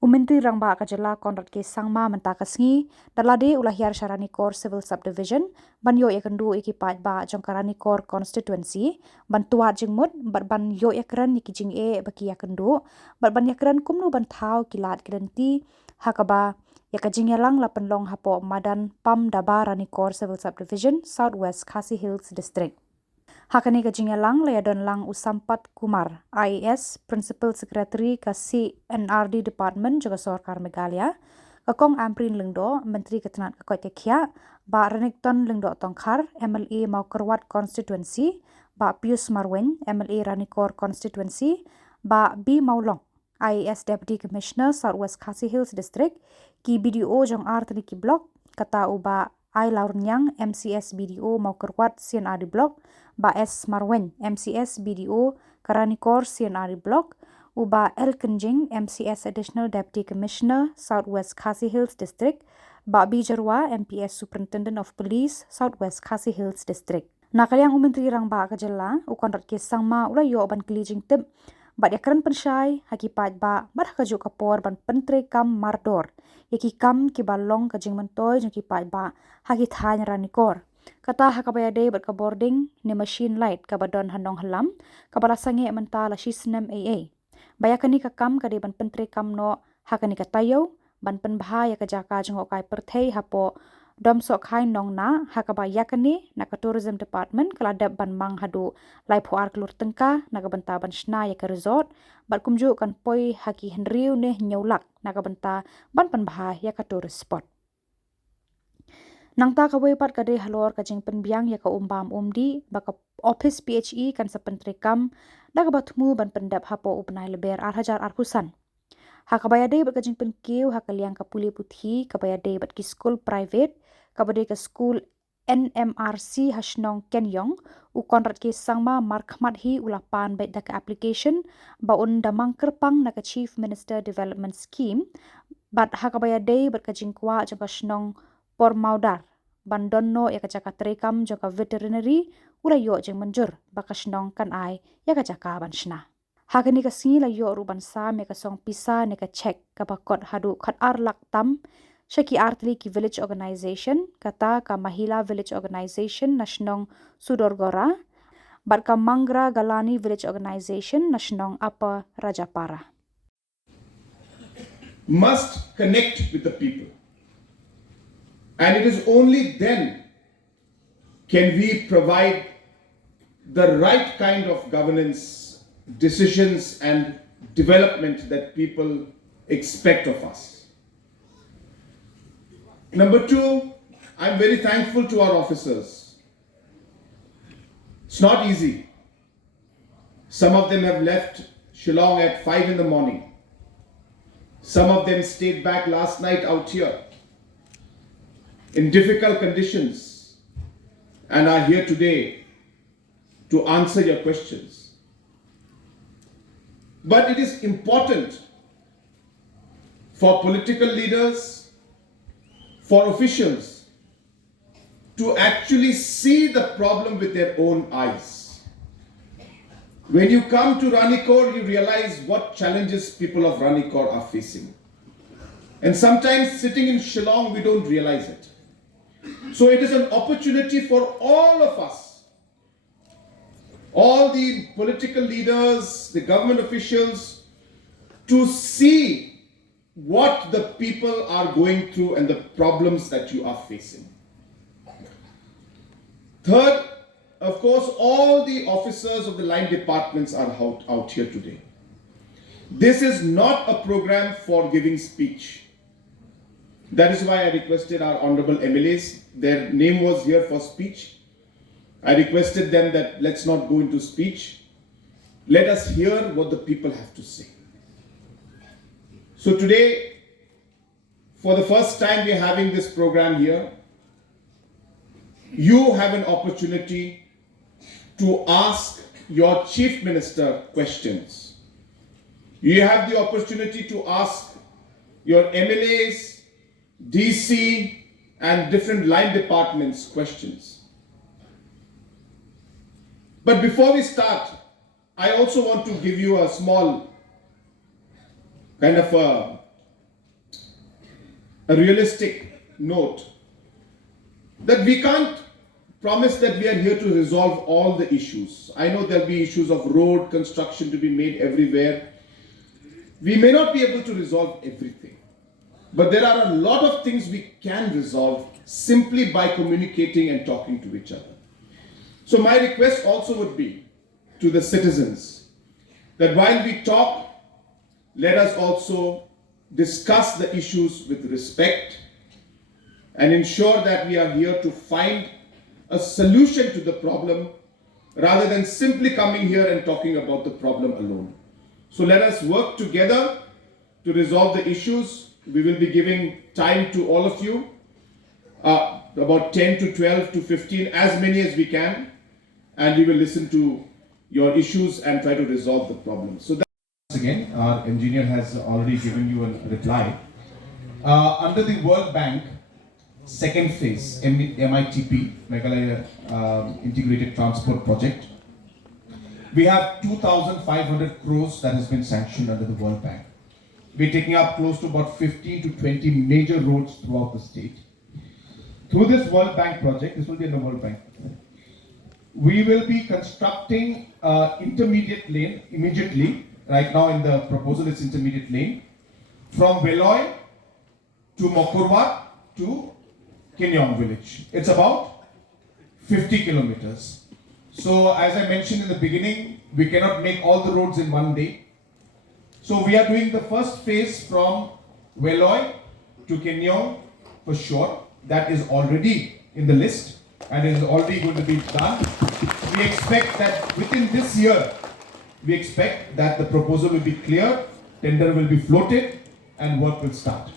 Myntri Rangbah ka Jylla Conrad K Sangma mynta ka sngi dan lade ulah Hiar Ranikor Civil Sub Division ban yo kynduh iki Paidbah jong Ranikor Constituency ban twat jingmut ban yo iakren iki Jingeh baki kynduh ban iakren kumno ban thaw ki lade lynti kaba Jingialang la pynlong hapoh madan Pamdaba Ranikor Civil Sub Division West Khasi Hills District. Hakani ka Jingialang la yadon lang usampat Kumar IAS Principal Secretary ka C&RD Department juga Sorkar Meghalaya ka kong amprin lengdo Menteri Ketenat ka Koi Kya ba Ranikton lengdo tongkar MLA Conrad Constituency ba Pius Marwen MLA Ranikor Constituency ba B Maulong IAS Deputy Commissioner West Khasi Hills District ki BDO jong Tniki Block kata uba I Laurnyang MCS BDO Conrad C&RD Block ba S Marwen MCS BDO Ranikor C&RD Block uba L Kenjing MCS Additional Deputy Commissioner West Khasi Hills District ba B Jarwa MPS Superintendent of Police West Khasi Hills District. Nakaliang Myntri Rangbah ka Jylla Conrad K Sangma ula yo ban kili Jingtip ba iakren pensyai haki Paidbah badah ka juk kapor ban pentre kam mardor yaki kam ki balong ka jingmentoy jong ki Paidbah haki thany Ranikor. Kata hakabayade bat ka boarding ni machine light ka badon handong halam ka bala sange menta la shisnem AA. Bayakani ka kam ka de ban pentre kam no hakani ka tayo ban penbha ya ka jaka jong kai perthei hapo dom sok khai nong na hakabayakani na ka tourism department kala deb ban mang hadu lai phuar klur tengka na ka benta ban shna ya ka resort bat kumju kan poi haki henriu ne nyaulak na ka benta ban penbha ya ka tourist spot. Nang ta ka pat ka de halor ka jing penbiang ya ka umbam umdi baka office PHE kan sa pentrekam da ka batmu ban pendap hapo upnai leber arhajar arhusan. Hakabayade bat ka jing penkiu hakaliang ka puli puthi kabayade bat ki school private kabade ka school NMRC hasnong kenyong u Conrad K Sangma markhmat hi ulapan bait da ka application ba un damang kerpang na ka Chief Minister Development Scheme bat hakabayade bat ka jing kwa jang ka snong por maudar bandonno ya kajaka trekam joka veterinary ula yo jeng menjur bakasnong kan ai ya kajaka banshna hakani ka singi la yo ruban sa me ka song pisa ne ka check ka bakot hadu khat arlak tam shaki artli ki village organization kata ka mahila village organization nasionong sudorgora bat ka mangra galani village organization nasionong apa rajapara must connect with the people. And it is only then can we provide the right kind of governance, decisions and development that people expect of us. Number two, I'm very thankful to our officers. It's not easy. Some of them have left Shillong at 5 in the morning. Some of them stayed back last night out here in difficult conditions and are here today to answer your questions. But it is important for political leaders, for officials to actually see the problem with their own eyes. When you come to Ranikor, you realize what challenges people of Ranikor are facing. And sometimes sitting in Shillong, we don't realize it. So it is an opportunity for all of us, all the political leaders, the government officials, to see what the people are going through and the problems that you are facing. Third, of course, all the officers of the line departments are out here today. This is not a program for giving speech. That is why I requested our honorable MLAs, their name was here for speech. I requested them that let's not go into speech. Let us hear what the people have to say. So today, for the first time we're having this program here. You have an opportunity to ask your Chief Minister questions. You have the opportunity to ask your MLAs, DC and different line departments questions. But before we start, I also want to give you a small kind of a a realistic note that we can't promise that we are here to resolve all the issues. I know there'll be issues of road construction to be made everywhere. We may not be able to resolve everything, but there are a lot of things we can resolve simply by communicating and talking to each other. So my request also would be to the citizens that while we talk, let us also discuss the issues with respect and ensure that we are here to find a solution to the problem rather than simply coming here and talking about the problem alone. So let us work together to resolve the issues. We will be giving time to all of you, about 10 to 12 to 15, as many as we can, and we will listen to your issues and try to resolve the problem. So that again, our engineer has already given you a reply. Under the World Bank, second phase, MITP, Meghalaya Integrated Transport Project, we have 2,500 crores that has been sanctioned under the World Bank. We're taking up close to about 15 to 20 major roads throughout the state. Through this World Bank project, this will be in the World Bank, we will be constructing intermediate lane immediately. Right now in the proposal, it's intermediate lane from Veloy to Mokurwa to Kynduh village. It's about 50 kilometers. So as I mentioned in the beginning, we cannot make all the roads in one day. So we are doing the first phase from Veloy to Kynduh for sure. That is already in the list and is already going to be done. We expect that within this year, we expect that the proposal will be clear, tender will be floated, and work will start.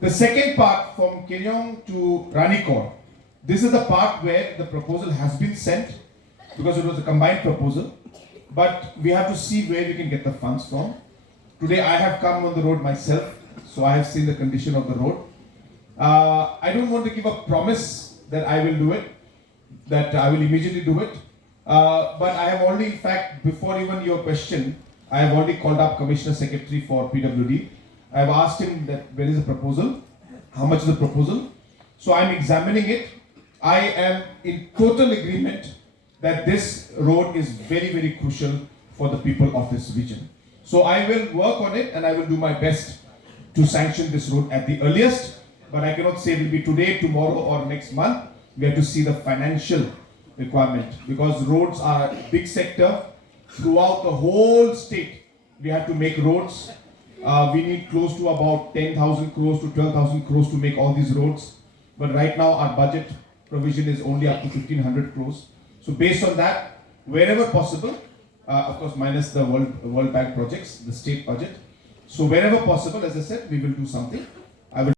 The second part from Kynduh to Ranikor, this is the part where the proposal has been sent because it was a combined proposal, but we have to see where we can get the funds from. Today I have come on the road myself, so I have seen the condition of the road. I don't want to give a promise that I will do it, that I will immediately do it. But I have already, in fact, before even your question, I have already called up Commissioner Secretary for PWD. I have asked him that where is the proposal, how much is the proposal. So I am examining it. I am in total agreement that this road is very, very crucial for the people of this region. So I will work on it and I will do my best to sanction this road at the earliest. But I cannot say it will be today, tomorrow or next month. We have to see the financial requirement because roads are a big sector throughout the whole state. We have to make roads. We need close to about 10,000 crores to 12,000 crores to make all these roads. But right now our budget provision is only up to 1,500 crores. So based on that, wherever possible, of course minus the World Bank projects, the state budget. So wherever possible, as I said, we will do something. I will